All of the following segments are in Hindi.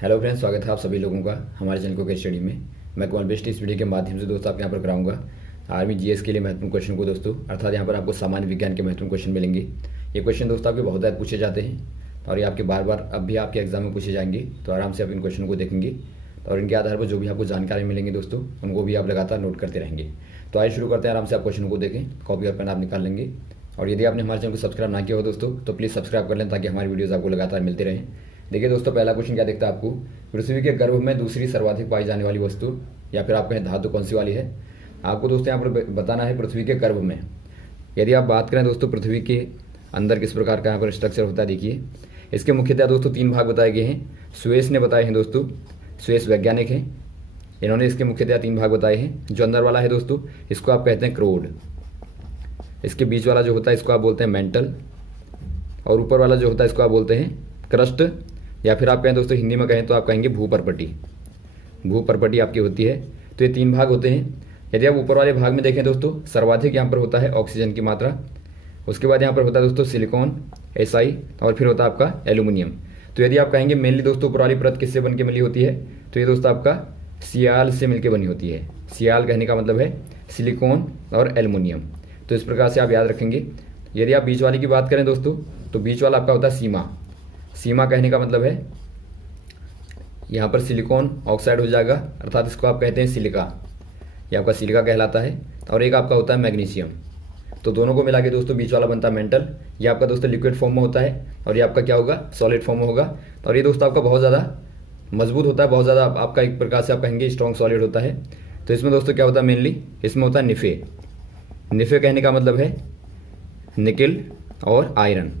हेलो फ्रेंड्स, स्वागत है आप सभी लोगों का हमारे चैनल को स्टडी में। मैं कौन बेस्ट इस वीडियो के माध्यम से दोस्तों आपके यहाँ पर कराऊंगा आर्मी जीएस के लिए महत्वपूर्ण क्वेश्चन को दोस्तों, अर्थात यहाँ पर आपको सामान्य विज्ञान के महत्वपूर्ण क्वेश्चन मिलेंगे। ये क्वेश्चन दोस्तों आपके बहुत ज़्यादा पूछे जाते हैं और ये आपके बार बार अब भी आपके एग्जाम में पूछे जाएंगे, तो आराम से आप इन क्वेश्चन को देखेंगे और इनके आधार पर जो भी आपको जानकारी मिलेंगी दोस्तों उनको भी आप लगातार नोट करते रहेंगे। तो आइए शुरू करते हैं, आराम से आप क्वेश्चन को देखें, कॉपी और पेन आप निकाल लेंगे। और यदि आपने हमारे चैनल को सब्सक्राइब ना किया हो दोस्तों तो प्लीज़ सब्सक्राइब कर लें ताकि हमारी वीडियोज़ आपको लगातार मिलते रहें। देखिए दोस्तों, पहला क्वेश्चन क्या देखता है आपको, पृथ्वी के गर्भ में दूसरी सर्वाधिक पाई जाने वाली वस्तु या फिर आप कहें धातु कौन सी वाली है। आपको दोस्तों यहाँ पर बताना है पृथ्वी के गर्भ में। यदि आप बात करें दोस्तों पृथ्वी के अंदर किस प्रकार का यहाँ पर स्ट्रक्चर होता है, देखिए इसके मुख्यतः दोस्तों 3 भाग बताए गए हैं। स्वेस ने बताए हैं दोस्तों, स्वेस वैज्ञानिक हैं, इन्होंने इसके मुख्यतः 3 भाग बताए हैं। जो अंदर वाला है दोस्तों इसको आप कहते हैं क्रोड, इसके बीच वाला जो होता है इसको आप बोलते हैं मेंटल, और ऊपर वाला जो होता है इसको आप बोलते हैं क्रस्ट, या फिर आप कहें दोस्तों हिंदी में कहें तो आप कहेंगे भूपर्पटी। भूपर्पटी आपकी होती है। तो ये 3 भाग होते हैं। यदि आप ऊपर वाले भाग में देखें दोस्तों, सर्वाधिक यहाँ पर होता है ऑक्सीजन की मात्रा, उसके बाद यहाँ पर होता है दोस्तों सिलिकॉन, एसआई, और फिर होता है आपका एल्यूमिनियम। तो यदि आप कहेंगे मेनली दोस्तों ऊपर वाली परत किससे बन के मिली होती है, तो ये दोस्तों आपका सियाल से मिलकर बनी होती है। सियाल कहने का मतलब है सिलिकॉन और एल्यूमिनियम। तो इस प्रकार से आप याद रखेंगे। यदि आप बीच वाली की बात करें दोस्तों तो बीच वाला आपका होता है सीमा। सीमा कहने का मतलब है यहाँ पर सिलिकॉन ऑक्साइड हो जाएगा, अर्थात इसको आप कहते हैं सिलिका, ये आपका सिलिका कहलाता है। और एक आपका होता है मैग्नीशियम। तो दोनों को मिला के दोस्तों बीच वाला बनता है मेंटल। ये आपका दोस्तों लिक्विड फॉर्म में होता है और ये आपका क्या होगा, सॉलिड फॉर्म में होगा। और ये दोस्तों आपका बहुत ज़्यादा मजबूत होता है, बहुत ज़्यादा आपका एक प्रकार से आप कहेंगे स्ट्रॉन्ग सॉलिड होता है। तो इसमें दोस्तों क्या होता है, मेनली इसमें होता है निफे। निफे कहने का मतलब है निकिल और आयरन।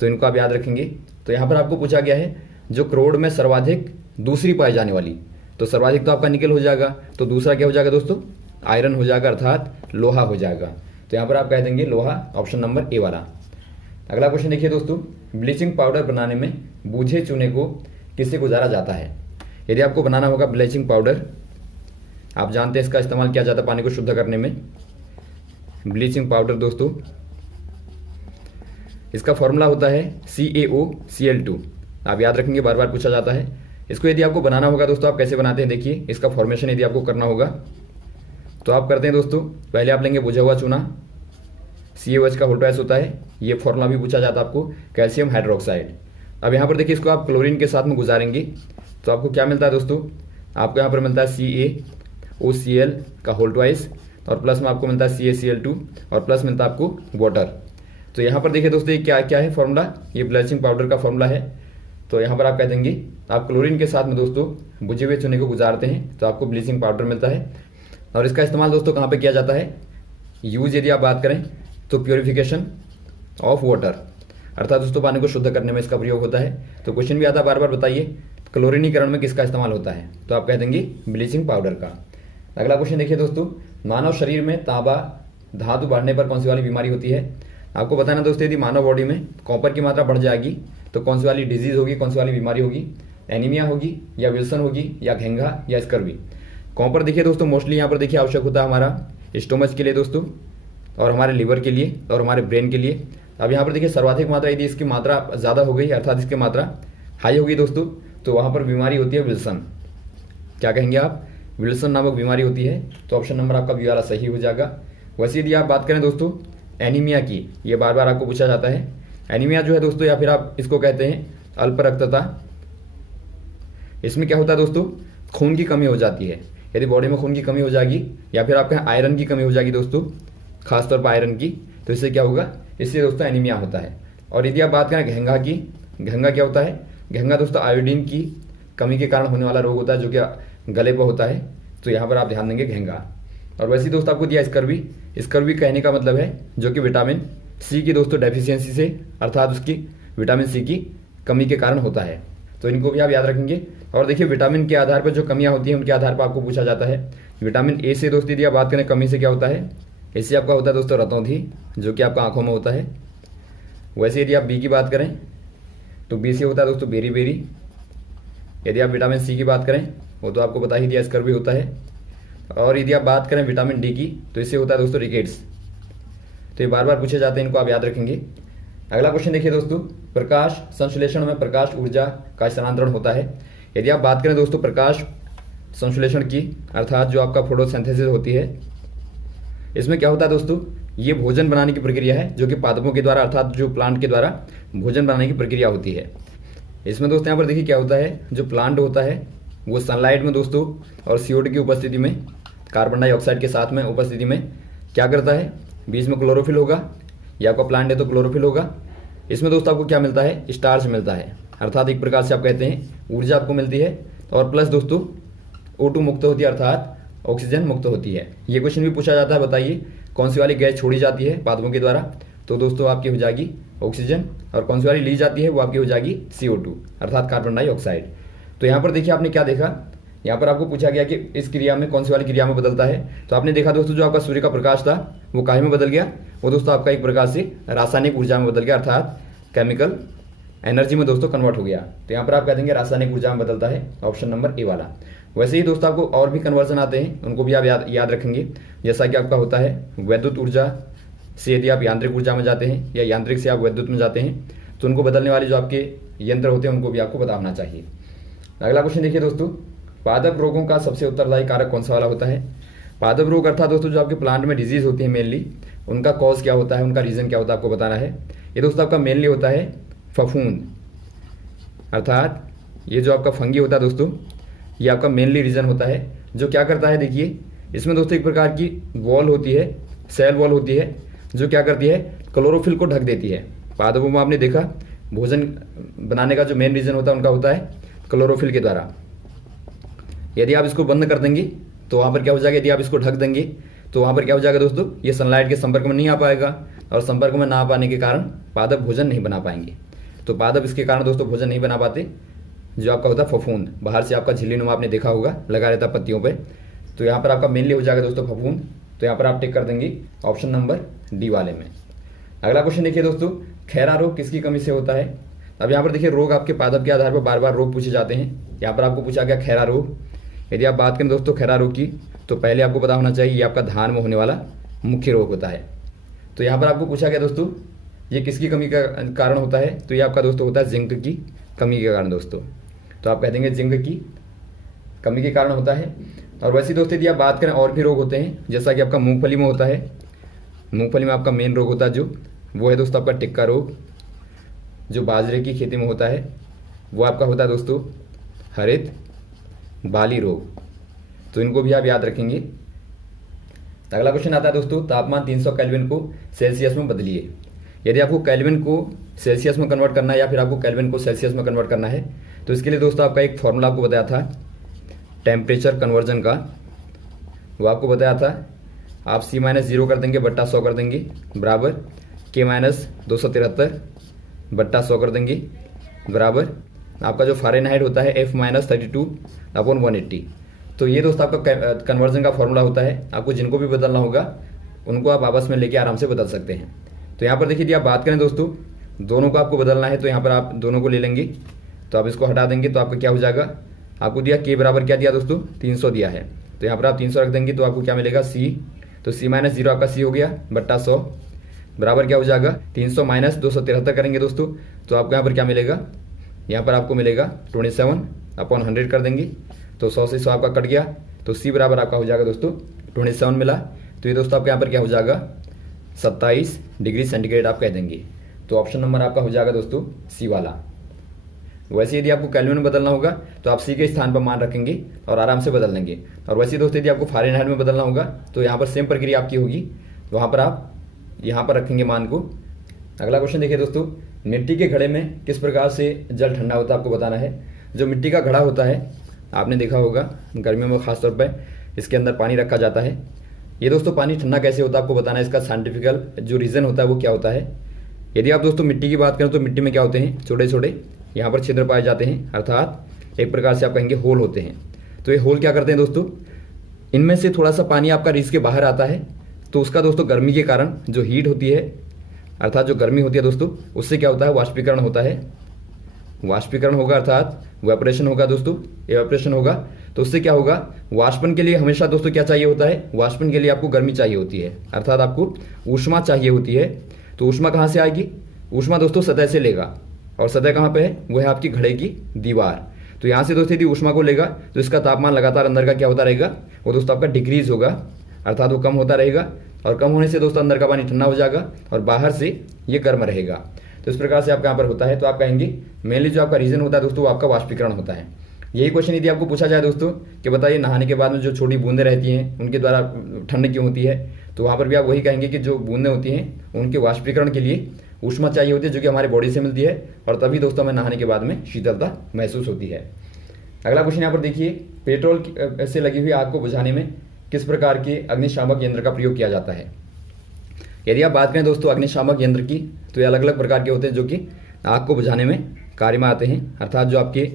तो इनको आप याद रखेंगे। तो यहाँ पर आपको पूछा गया है जो क्रोड में सर्वाधिक दूसरी पाई जाने वाली, तो सर्वाधिक तो आपका निकल हो जाएगा, तो दूसरा क्या हो जाएगा दोस्तों, आयरन हो जाएगा, अर्थात लोहा हो जाएगा। तो यहाँ पर आप कह देंगे लोहा, ऑप्शन नंबर ए वाला। अगला क्वेश्चन देखिए दोस्तों, ब्लीचिंग पाउडर बनाने में बूझे चूने को किससे गुजारा जाता है। यदि आपको बनाना होगा ब्लीचिंग पाउडर, आप जानते हैं इसका इस्तेमाल किया जाता है पानी को शुद्ध करने में। ब्लीचिंग पाउडर दोस्तों इसका फॉर्मूला होता है CaOCl2। आप याद रखेंगे, बार बार पूछा जाता है। इसको यदि आपको बनाना होगा दोस्तों आप कैसे बनाते हैं, देखिए इसका फॉर्मेशन यदि आपको करना होगा तो आप करते हैं दोस्तों, पहले आप लेंगे बुझा हुआ चूना, CaOH का होल्टवाइस होता है, ये फॉर्मूला भी पूछा जाता है आपको, कैल्शियम हाइड्रोक्साइड। अब यहाँ पर देखिए इसको आप क्लोरीन के साथ में गुजारेंगे तो आपको क्या मिलता है दोस्तों, आपको यहाँ पर मिलता है CaOCl का होल्टवाइस, और प्लस में आपको मिलता है CaCl2, और प्लस मिलता है आपको वाटर। तो यहाँ पर देखिए दोस्तों ये क्या क्या है फॉर्मूला, ये ब्लीचिंग पाउडर का फॉर्मूला है। तो यहाँ पर आप कह देंगे आप क्लोरीन के साथ में दोस्तों बुझे हुए चूने को गुजारते हैं तो आपको ब्लीचिंग पाउडर मिलता है। और इसका इस्तेमाल दोस्तों कहाँ पे किया जाता है, यूज यदि आप बात करें तो प्योरिफिकेशन ऑफ वाटर, अर्थात दोस्तों पानी को शुद्ध करने में इसका प्रयोग होता है। तो क्वेश्चन भी आता है बार बार, बताइए क्लोरीनीकरण में किसका इस्तेमाल होता है, तो आप कह देंगे ब्लीचिंग पाउडर का। अगला क्वेश्चन देखिए दोस्तों, मानव शरीर में तांबा धातु बढ़ने पर कौन सी वाली बीमारी होती है। आपको बताना दोस्तों यदि मानव बॉडी में कॉपर की मात्रा बढ़ जाएगी तो कौन सी वाली डिजीज होगी, कौन सी वाली बीमारी होगी, एनीमिया होगी या विल्सन होगी या घेंघा या स्कर्वी। कॉपर देखिए दोस्तों मोस्टली यहाँ पर देखिए आवश्यक होता है हमारा स्टोमच के लिए दोस्तों, और हमारे लिवर के लिए और हमारे ब्रेन के लिए। अब यहाँ पर देखिए सर्वाधिक मात्रा यदि इसकी मात्रा ज़्यादा हो गई, अर्थात इसकी मात्रा हाई होगी दोस्तों, तो वहाँ पर बीमारी होती है विल्सन। क्या कहेंगे आप, विल्सन नामक बीमारी होती है। तो ऑप्शन नंबर आपका बी वाला सही हो जाएगा। वैसे यदि आप बात करें दोस्तों एनीमिया की, ये बार बार आपको पूछा जाता है। एनीमिया जो है दोस्तों या फिर आप इसको कहते हैं अल्प रक्तता। इसमें क्या होता है दोस्तों, खून की कमी हो जाती है। यदि बॉडी में खून की कमी हो जाएगी या फिर आपके आयरन की कमी हो जाएगी दोस्तों, खासतौर पर आयरन की, तो इससे क्या होगा, इससे दोस्तों एनीमिया होता है। और यदि आप बात करें घेंघा की, घेंघा क्या होता है, घेंघा दोस्तों आयोडीन की कमी के कारण होने वाला रोग होता है जो कि गले पर होता है। तो यहाँ पर आप ध्यान देंगे घेंघा। और वैसे ही दोस्तों आपको दिया स्कर्वी। स्कर्वी कहने का मतलब है जो कि विटामिन सी की दोस्तों डेफिशिएंसी से, अर्थात उसकी विटामिन सी की कमी के कारण होता है। तो इनको भी आप याद रखेंगे। और देखिए विटामिन के आधार पर जो कमियां होती हैं उनके आधार पर आपको पूछा जाता है। विटामिन ए से दोस्तों यदि आप बात करें कमी से क्या होता है, इससे आपका होता है दोस्तों रतौंधी, जो कि आपका आंखों में होता है। वैसे यदि आप बी की बात करें तो बी से होता है दोस्तों बेरी बेरी। यदि आप विटामिन सी की बात करें वो तो आपको बता ही दिया, स्कर्वी होता है। और यदि आप बात करें विटामिन डी की तो इससे होता है दोस्तों रिकेट्स। तो ये बार बार पूछे जाते हैं, इनको आप याद रखेंगे। अगला क्वेश्चन देखिए दोस्तों, प्रकाश संश्लेषण में प्रकाश ऊर्जा का स्थानांतरण होता है। यदि आप बात करें दोस्तों प्रकाश संश्लेषण की, अर्थात जो आपका फोटोसिंथेसिस होती है, इसमें क्या होता है दोस्तों, ये भोजन बनाने की प्रक्रिया है जो कि पादपों के द्वारा अर्थात जो प्लांट के द्वारा भोजन बनाने की प्रक्रिया होती है। इसमें दोस्तों यहाँ पर देखिए क्या होता है, जो प्लांट होता है वो सनलाइट में दोस्तों और CO2 की उपस्थिति में, कार्बन डाइऑक्साइड के साथ में उपस्थिति में क्या करता है, बीच में क्लोरोफिल होगा, या आपका प्लांट है तो क्लोरोफिल होगा। इसमें दोस्तों आपको क्या मिलता है, स्टार्च मिलता है, अर्थात एक प्रकार से आप कहते हैं ऊर्जा आपको मिलती है, और प्लस दोस्तों O2 मुक्त होती है, अर्थात ऑक्सीजन मुक्त होती है। ये क्वेश्चन भी पूछा जाता है, बताइए कौन सी वाली गैस छोड़ी जाती है पादपों के द्वारा, तो दोस्तों आपकी हो जाएगी ऑक्सीजन, और कौन सी वाली ली जाती है वो आपकी हो जाएगी CO2 अर्थात कार्बन डाइऑक्साइड। तो यहाँ पर देखिए आपने क्या देखा, यहाँ पर आपको पूछा गया कि इस क्रिया में कौन सी वाली क्रिया में बदलता है, तो आपने देखा दोस्तों जो आपका सूर्य का प्रकाश था वो काहे में बदल गया, वो दोस्तों आपका एक प्रकार से रासायनिक ऊर्जा में बदल गया, अर्थात केमिकल एनर्जी में दोस्तों कन्वर्ट हो गया। तो यहाँ पर आप कह देंगे रासायनिक ऊर्जा में बदलता है, ऑप्शन नंबर ए वाला। वैसे ही दोस्तों आपको और भी कन्वर्जन आते हैं, उनको भी आप याद रखेंगे, जैसा कि आपका होता है वैद्युत ऊर्जा से यदि आप यांत्रिक ऊर्जा में जाते हैं, या यांत्रिक से आप वैद्युत में जाते हैं, तो उनको बदलने वाले जो आपके यंत्र होते हैं उनको भी आपको पता होना चाहिए। अगला क्वेश्चन देखिए दोस्तों, पादप रोगों का सबसे उत्तरदायी कारक कौन सा वाला होता है। पादप रोग अर्थात दोस्तों जो आपके प्लांट में डिजीज होती है मेनली, उनका कॉज क्या होता है, उनका रीजन क्या होता है आपको बताना है। ये दोस्तों आपका मेनली होता है फफूंद, अर्थात ये जो आपका फंगी होता है दोस्तों, ये आपका मेनली रीजन होता है, जो क्या करता है, देखिए इसमें दोस्तों एक प्रकार की वॉल होती है, सेल वॉल होती है, जो क्या करती है, क्लोरोफिल को ढक देती है। पादपों में आपने देखा भोजन बनाने का जो मेन रीजन होता है उनका होता है क्लोरोफिल के द्वारा। यदि आप इसको बंद कर देंगे तो वहाँ पर क्या हो जाएगा, यदि आप इसको ढक देंगे तो वहाँ पर क्या हो जाएगा दोस्तों, ये सनलाइट के संपर्क में नहीं आ पाएगा, और संपर्क में ना आ पाने के कारण पादप भोजन नहीं बना पाएंगे। तो पादप इसके कारण दोस्तों भोजन नहीं बना पाते। जो आपका होता है फफूंद, बाहर से आपका झिल्लीनुमा आपने देखा होगा लगा रहता पत्तियों पे, तो यहाँ पर आपका मेनली हो जाएगा दोस्तों फफूंद। तो यहाँ पर आप टिक कर देंगे ऑप्शन नंबर डी वाले में। अगला क्वेश्चन देखिए दोस्तों, खैरा रोग किसकी कमी से होता है। अब यहाँ पर देखिए रोग आपके पादप के आधार पर बार बार रोग पूछे जाते हैं। यहाँ पर आपको पूछा गया खैरा रोग। यदि आप बात करें दोस्तों खैरा रोग की, तो पहले आपको पता होना चाहिए ये आपका धान में होने वाला मुख्य रोग होता है। तो यहाँ पर आपको पूछा गया दोस्तों ये किसकी कमी का कारण होता है, तो ये आपका दोस्तों होता है जिंक की कमी के कारण दोस्तों। तो आप कह देंगे जिंक की कमी के कारण होता है। और वैसे दोस्तों यदि आप बात करें और भी रोग होते हैं, जैसा कि आपका मूंगफली में होता है, मूंगफली में आपका मेन रोग होता है जो वो है दोस्तों आपका टिक्का रोग। जो बाजरे की खेती में होता है वो आपका होता है दोस्तों हरित बाली रोग। तो इनको भी आप याद रखेंगे। अगला क्वेश्चन आता है दोस्तों, तापमान 300 केल्विन को सेल्सियस में बदलिए। यदि आपको केल्विन को सेल्सियस में कन्वर्ट करना है या फिर आपको केल्विन को सेल्सियस में कन्वर्ट करना है, तो इसके लिए दोस्तों आपका एक फॉर्मूला आपको बताया था टेम्परेचर कन्वर्जन का, वो आपको बताया था। आप C-0 कर देंगे बट्टा 100 कर देंगे बराबर K-273 बट्टा 100 कर देंगे बराबर आपका जो फ़ारेनहाइट होता है F-32/180। तो ये दोस्तों आपका कन्वर्जन का फॉर्मूला होता है। आपको जिनको भी बदलना होगा उनको आप आपस में लेके आराम से बदल सकते हैं। तो यहाँ पर देखिए यदि आप बात करें दोस्तों दोनों को आपको बदलना है, तो यहाँ पर आप दोनों को ले लेंगे, तो आप इसको हटा देंगे तो आपका क्या हो जाएगा, आपको दिया K बराबर क्या दिया दोस्तों 300 दिया है। तो यहाँ पर आप 300 रख देंगे तो आपको क्या मिलेगा C। तो C-0 आपका C हो गया बट्टा 100 बराबर क्या हो जाएगा 300 - 273 करेंगे दोस्तों, तो आपको यहाँ पर क्या मिलेगा, यहाँ पर आपको मिलेगा 27/100 कर देंगे। तो 100 से 100 आपका कट गया, तो C बराबर आपका हो जाएगा दोस्तों 27 मिला। तो ये दोस्तों आपके यहाँ पर क्या हो जाएगा 27 डिग्री सेंटीग्रेड आप कह देंगे। तो ऑप्शन नंबर आपका हो जाएगा दोस्तों C वाला। वैसे यदि आपको केल्विन में बदलना होगा तो आप C के स्थान पर मान रखेंगे और आराम से बदल लेंगे। और वैसे दोस्तों यदि आपको फ़ारेनहाइट में बदलना होगा तो यहाँ पर सेम प्रक्रिया आपकी होगी, वहाँ पर आप यहाँ पर रखेंगे मान को। अगला क्वेश्चन देखिए दोस्तों, मिट्टी के घड़े में किस प्रकार से जल ठंडा होता है आपको बताना है। जो मिट्टी का घड़ा होता है आपने देखा होगा गर्मियों में खासतौर पर इसके अंदर पानी रखा जाता है। ये दोस्तों पानी ठंडा कैसे होता है आपको बताना है, इसका साइंटिफिकल जो रीज़न होता है वो क्या होता है। यदि आप दोस्तों मिट्टी की बात करें तो मिट्टी में क्या होते हैं, छोटे छोटे यहाँ पर छिद्र पाए जाते हैं, अर्थात एक प्रकार से आप कहेंगे होल होते हैं। तो ये होल क्या करते हैं दोस्तों, इनमें से थोड़ा सा पानी आपका रिस के बाहर आता है, तो उसका दोस्तों गर्मी के कारण जो हीट होती है, अर्थात जो गर्मी होती है दोस्तों, उससे क्या होता है वाष्पीकरण होता है। वाष्पीकरण होगा अर्थात वेपोरेशन होगा दोस्तों, एवापोरेशन होगा। तो उससे क्या होगा, वाष्पन के लिए हमेशा दोस्तों क्या चाहिए होता है, वाष्पन के लिए आपको गर्मी चाहिए होती है, अर्थात आपको ऊष्मा चाहिए होती है। तो ऊष्मा कहाँ से आएगी, ऊष्मा दोस्तों सतह से लेगा, और सतह कहाँ पे है, वो है आपकी घड़े की दीवार। तो यहाँ से दोस्तों यदि ऊष्मा को लेगा तो इसका तापमान लगातार अंदर का क्या होता रहेगा, वो दोस्तों आपका डिक्रीज होगा, अर्थात वो कम होता रहेगा। और कम होने से दोस्तों अंदर का पानी ठंडा हो जाएगा और बाहर से ये गर्म रहेगा। तो इस प्रकार से आपका यहाँ पर होता है। तो आप कहेंगे मेनली जो आपका रीजन होता है दोस्तों वो आपका वाष्पीकरण होता है। यही क्वेश्चन यदि आपको पूछा जाए दोस्तों कि बताइए नहाने के बाद में जो छोटी बूंदें रहती हैं उनके द्वारा ठंड क्यों होती है, तो वहाँ पर भी आप वही कहेंगे कि जो बूंदें होती हैं उनके वाष्पीकरण के लिए ऊष्मा चाहिए होती है जो कि हमारे बॉडी से मिलती है, और तभी दोस्तों हमें नहाने के बाद में शीतलता महसूस होती है। अगला क्वेश्चन यहाँ पर देखिए, पेट्रोल से लगी हुई आग को बुझाने में किस प्रकार के अग्निशामक यंत्र का प्रयोग किया जाता है। यदि आप बात करें दोस्तों अग्निशामक यंत्र की, तो ये अलग अलग प्रकार के होते हैं जो कि आग को बुझाने में कार्य में आते हैं, अर्थात जो आपके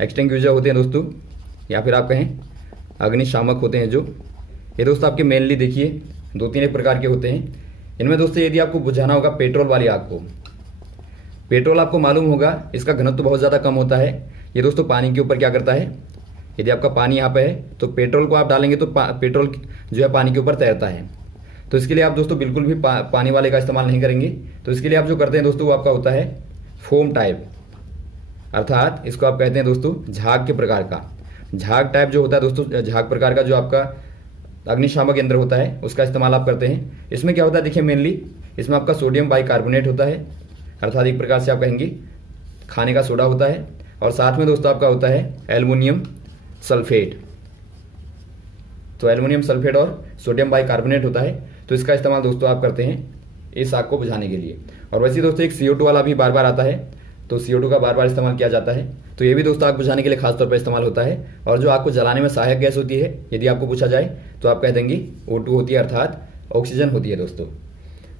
एक्सटिंग्विशर होते हैं दोस्तों, या फिर आप कहें अग्निशामक होते हैं जो, ये दोस्तों आपके मेनली देखिए 2-3 एक प्रकार के होते हैं। इनमें दोस्तों यदि आपको बुझाना होगा पेट्रोल वाली आग को, पेट्रोल आपको मालूम होगा इसका घनत्व तो बहुत ज़्यादा कम होता है। ये दोस्तों पानी के ऊपर क्या करता है, यदि आपका पानी यहाँ पे है तो पेट्रोल को आप डालेंगे तो पेट्रोल जो है पानी के ऊपर तैरता है। तो इसके लिए आप दोस्तों बिल्कुल भी पानी वाले का इस्तेमाल नहीं करेंगे। तो इसके लिए आप जो करते हैं दोस्तों वो आपका होता है फोम टाइप, अर्थात इसको आप कहते हैं दोस्तों झाग के प्रकार का। झाग टाइप जो होता है दोस्तों, झाग प्रकार का जो आपका अग्निशामक यंत्र होता है उसका इस्तेमाल आप करते हैं। इसमें क्या होता है देखिए, मेनली इसमें आपका सोडियम बाइकार्बोनेट होता है, अर्थात एक प्रकार से आप कहेंगे खाने का सोडा होता है, और साथ में दोस्तों आपका होता है एल्युमिनियम सल्फेट। तो एल्युमिनियम सल्फेट और सोडियम बाइकार्बोनेट होता है। तो इसका इस्तेमाल दोस्तों आप करते हैं इस आग को बुझाने के लिए। और वैसे दोस्तों एक CO2 वाला भी बार बार आता है, तो CO2 का बार बार इस्तेमाल किया जाता है। तो ये भी दोस्तों आग बुझाने के लिए खासतौर पर इस्तेमाल होता है। और जो आग को जलाने में सहायक गैस होती है, यदि आपको पूछा जाए तो आप कह देंगे O2 होती है, अर्थात ऑक्सीजन होती है दोस्तों।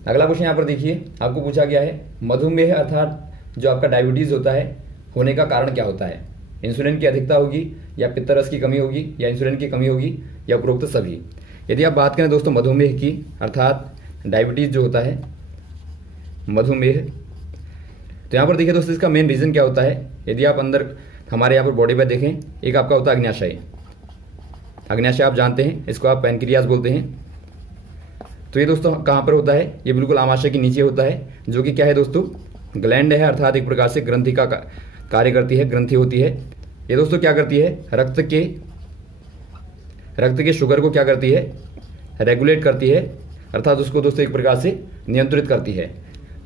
अगला क्वेश्चन यहाँ पर देखिए, आपको पूछा गया है मधुमेह अर्थात जो आपका डायबिटीज़ होता है होने का कारण क्या होता है। इंसुलिन की अधिकता होगी, या पित्त रस की कमी होगी, या इंसुलिन की कमी होगी, या उपरोक्त सभी। यदि आप बात करें दोस्तों मधुमेह की, अर्थात डायबिटीज़ जो होता है मधुमेह, तो यहाँ पर देखिए दोस्तों इसका मेन रीज़न क्या होता है। यदि आप अंदर हमारे यहाँ पर बॉडी पर देखें, एक आपका होता है अग्न्याशय। अग्न्याशय आप जानते हैं, इसको आप पैनक्रियाज बोलते हैं। तो ये दोस्तों कहाँ पर होता है, ये बिल्कुल आमाशय के नीचे होता है, जो कि क्या है दोस्तों ग्लैंड है, अर्थात एक प्रकार से ग्रंथि का कार्य करती है, ग्रंथि होती है। ये दोस्तों क्या करती है, रक्त के शुगर को क्या करती है, रेगुलेट करती है, अर्थात उसको दोस्तों एक प्रकार से नियंत्रित करती है।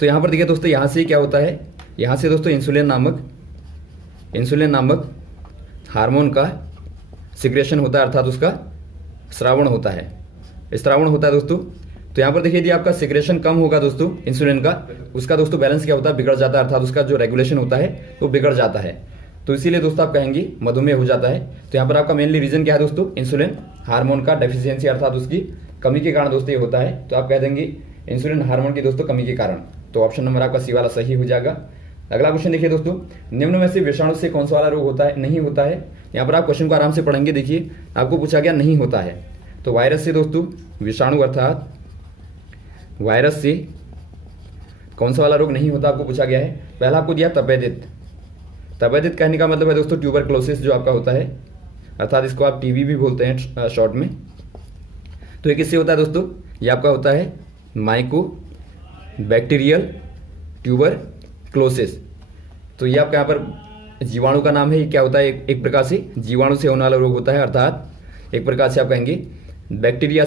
तो यहाँ पर देखिए दोस्तों, यहाँ से क्या होता है, यहाँ से दोस्तों इंसुलिन नामक हार्मोन का सिक्रेशन होता है, अर्थात उसका स्रावण होता है, दोस्तों। तो यहाँ पर देखिए यदि आपका सिक्रेशन कम होगा दोस्तों इंसुलिन का, उसका दोस्तों बैलेंस क्या होता है, बिगड़ जाता है, अर्थात उसका जो रेगुलेशन होता है वो बिगड़ जाता है। तो इसीलिए दोस्तों आप कहेंगे मधुमेह हो जाता है। तो यहाँ पर आपका मेनली रीजन क्या है दोस्तों, इंसुलिन हार्मोन का डेफिशिएंसी, अर्थात उसकी कमी के कारण दोस्तों ये होता है। तो आप कह देंगे इंसुलिन हार्मोन की दोस्तों कमी के कारण। तो ऑप्शन नंबर आपका सी वाला सही हो जाएगा। अगला क्वेश्चन देखिए दोस्तों, निम्न में से विषाणु से कौन सा वाला रोग होता है, नहीं होता है। यहाँ पर आप क्वेश्चन को आराम से पढ़ेंगे। देखिए आपको पूछा गया नहीं होता है, तो वायरस से दोस्तों विषाणु अर्थात वायरस से कौन सा वाला रोग नहीं होता आपको पूछा गया है। पहला आपको दिया तपेदित कहने का मतलब है दोस्तों ट्यूबरक्लोसिस जो आपका होता है, अर्थात इसको आप टीबी भी बोलते हैं शॉर्ट में। तो ये किससे होता है दोस्तों, ये आपका होता है माइको बैक्टीरियल ट्यूबरक्लोसिस। तो ये आपका यहाँ पर जीवाणु का नाम है। ये क्या होता है, एक प्रकार से जीवाणु से होने वाला रोग होता है, अर्थात एक प्रकार से आप कहेंगे बैक्टीरिया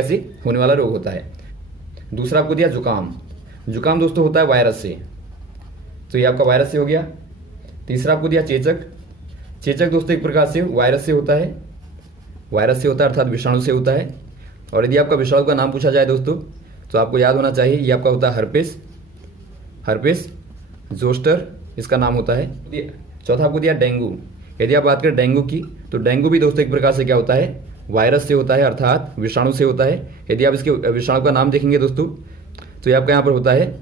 से होने वाला रोग होता है। दूसरा आपको दिया जुकाम दोस्तों होता है वायरस से, तो ये आपका वायरस से हो गया। तीसरा आपको दिया चेचक दोस्तों एक प्रकार से वायरस से होता है, अर्थात विषाणु से होता है। और यदि आपका विषाणु का नाम पूछा जाए दोस्तों तो आपको याद होना चाहिए, ये आपका होता है हर्पेस जोस्टर, इसका नाम होता है। चौथा आपको दिया डेंगू। यदि आप बात करें डेंगू की, तो डेंगू भी दोस्तों एक प्रकार से क्या होता है, वायरस से होता है, अर्थात विषाणु से होता है। यदि आप इसके विषाणु का नाम देखेंगे दोस्तों, तो ये आपका यहाँ पर होता है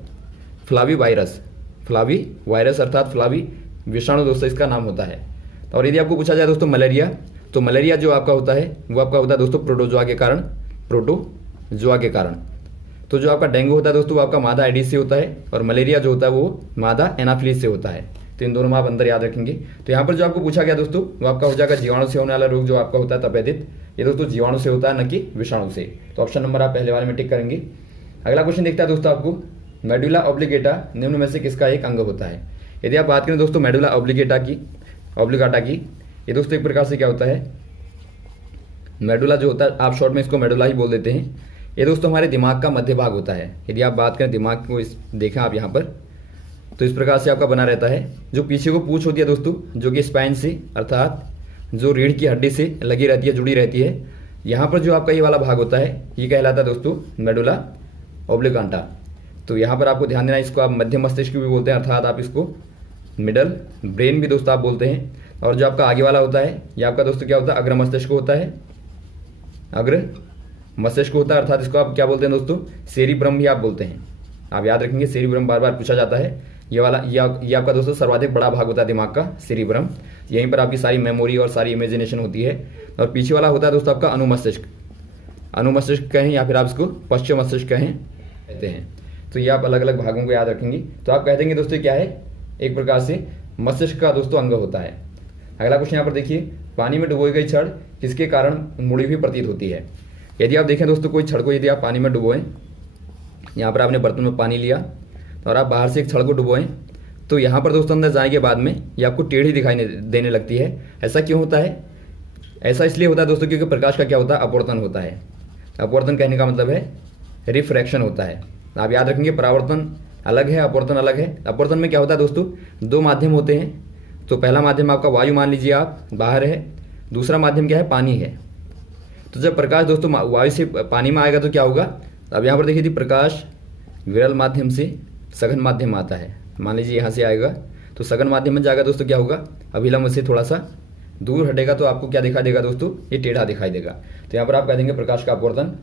फ्लावी वायरस, अर्थात फ्लावी विषाणु दोस्तों इसका नाम होता है। और यदि आपको पूछा जाए दोस्तों मलेरिया, तो मलेरिया जो आपका होता है वो आपका होता है दोस्तों प्रोटोजोआ के कारण। तो जो आपका डेंगू होता है दोस्तों वो आपका मादा एडिस से होता है, और मलेरिया जो होता है वो मादा एनाफिलिस से होता है। तो इन दोनों में आप अंदर याद रखेंगे। तो यहाँ पर जो आपको पूछा गया दोस्तों वो आपका हो जाएगा जीवाणु से होने वाला रोग जो आपका होता है तपेदित, ये दोस्तों जीवाणु से होता है, न कि विषाणु से। तो ऑप्शन नंबर आप पहले वाले में टिक करेंगे। अगला क्वेश्चन देखता है दोस्तों आपको, मेडुला ऑब्लिगेटा निम्न में से किसका एक अंग होता है। यदि आप बात करें दोस्तों मेडुला ऑब्लिगेटा की, ऑब्लिगाटा की। ये दोस्तों एक प्रकार से क्या होता है, मेडुला जो होता है, आप शॉर्ट में इसको मेडुला ही बोल देते हैं। ये दोस्तों हमारे दिमाग का मध्य भाग होता है। यदि आप बात करें दिमाग को, इस देखें आप यहाँ पर, तो इस प्रकार से आपका बना रहता है। जो पीछे को पूंछ होती है दोस्तों, जो कि स्पाइन से अर्थात जो रीढ़ की हड्डी से लगी रहती है, जुड़ी रहती है, यहाँ पर जो आपका ये वाला भाग होता है, ये कहलाता है दोस्तों मेडुला ऑब्लिगाटा। तो यहाँ पर आपको ध्यान देना, इसको आप मध्य मस्तिष्क भी बोलते हैं, अर्थात आप इसको मिडल ब्रेन भी दोस्तों आप बोलते हैं। और जो आपका आगे वाला होता है, ये आपका दोस्तों क्या होता है, अग्र मस्तिष्क होता है, अग्र मस्तिष्क होता है, अर्थात इसको आप क्या बोलते हैं दोस्तों, सेरिब्रम भी आप बोलते हैं। आप याद रखेंगे, सेरिब्रम बार बार पूछा जाता है। ये वाला ये आपका दोस्तों सर्वाधिक बड़ा भाग होता है दिमाग का, सेरिब्रम। यहीं पर आपकी सारी मेमोरी और सारी इमेजिनेशन होती है। और पीछे वाला होता है दोस्तों आपका अनुमस्तिष्क, अनुमस्तिष्क कहें या फिर आप इसको पश्चिम मस्तिष्क कहें कहते हैं। तो ये आप अलग अलग भागों को याद रखेंगे। तो आप कह देंगे दोस्तों क्या है, एक प्रकार से मस्तिष्क का दोस्तों अंग होता है। अगला क्वेश्चन यहाँ पर देखिए, पानी में डुबोई गई छड़ किसके कारण मुड़ी हुई प्रतीत होती है। यदि आप देखें दोस्तों, कोई छड़ को यदि आप पानी में डुबोएं, यहाँ पर आपने बर्तन में पानी लिया और आप बाहर से एक छड़ को डुबोएं, तो यहाँ पर दोस्तों अंदर जाने के बाद में ये आपको टेढ़ी दिखाई देने लगती है। ऐसा क्यों होता है? ऐसा इसलिए होता है दोस्तों क्योंकि प्रकाश का क्या होता है, अपवर्तन होता है। अपवर्तन कहने का मतलब है रिफ्रैक्शन होता है। आप याद रखेंगे, परावर्तन अलग है, अपवर्तन अलग है। अपवर्तन में क्या होता है दोस्तों, दो माध्यम होते हैं। तो पहला माध्यम आपका वायु मान लीजिए आप बाहर है, दूसरा माध्यम क्या है, पानी है। तो जब प्रकाश दोस्तों वायु से पानी में आएगा तो क्या होगा, अब यहाँ पर देखिए यदि प्रकाश विरल माध्यम से सघन माध्यम में आता है, मान लीजिए यहाँ से आएगा तो सघन माध्यम में जाएगा दोस्तों, क्या होगा, अभिलंब से थोड़ा सा दूर हटेगा तो आपको क्या दिखाई देगा दोस्तों, ये टेढ़ा दिखाई देगा। तो यहाँ पर आप कह देंगे प्रकाश का अपवर्तन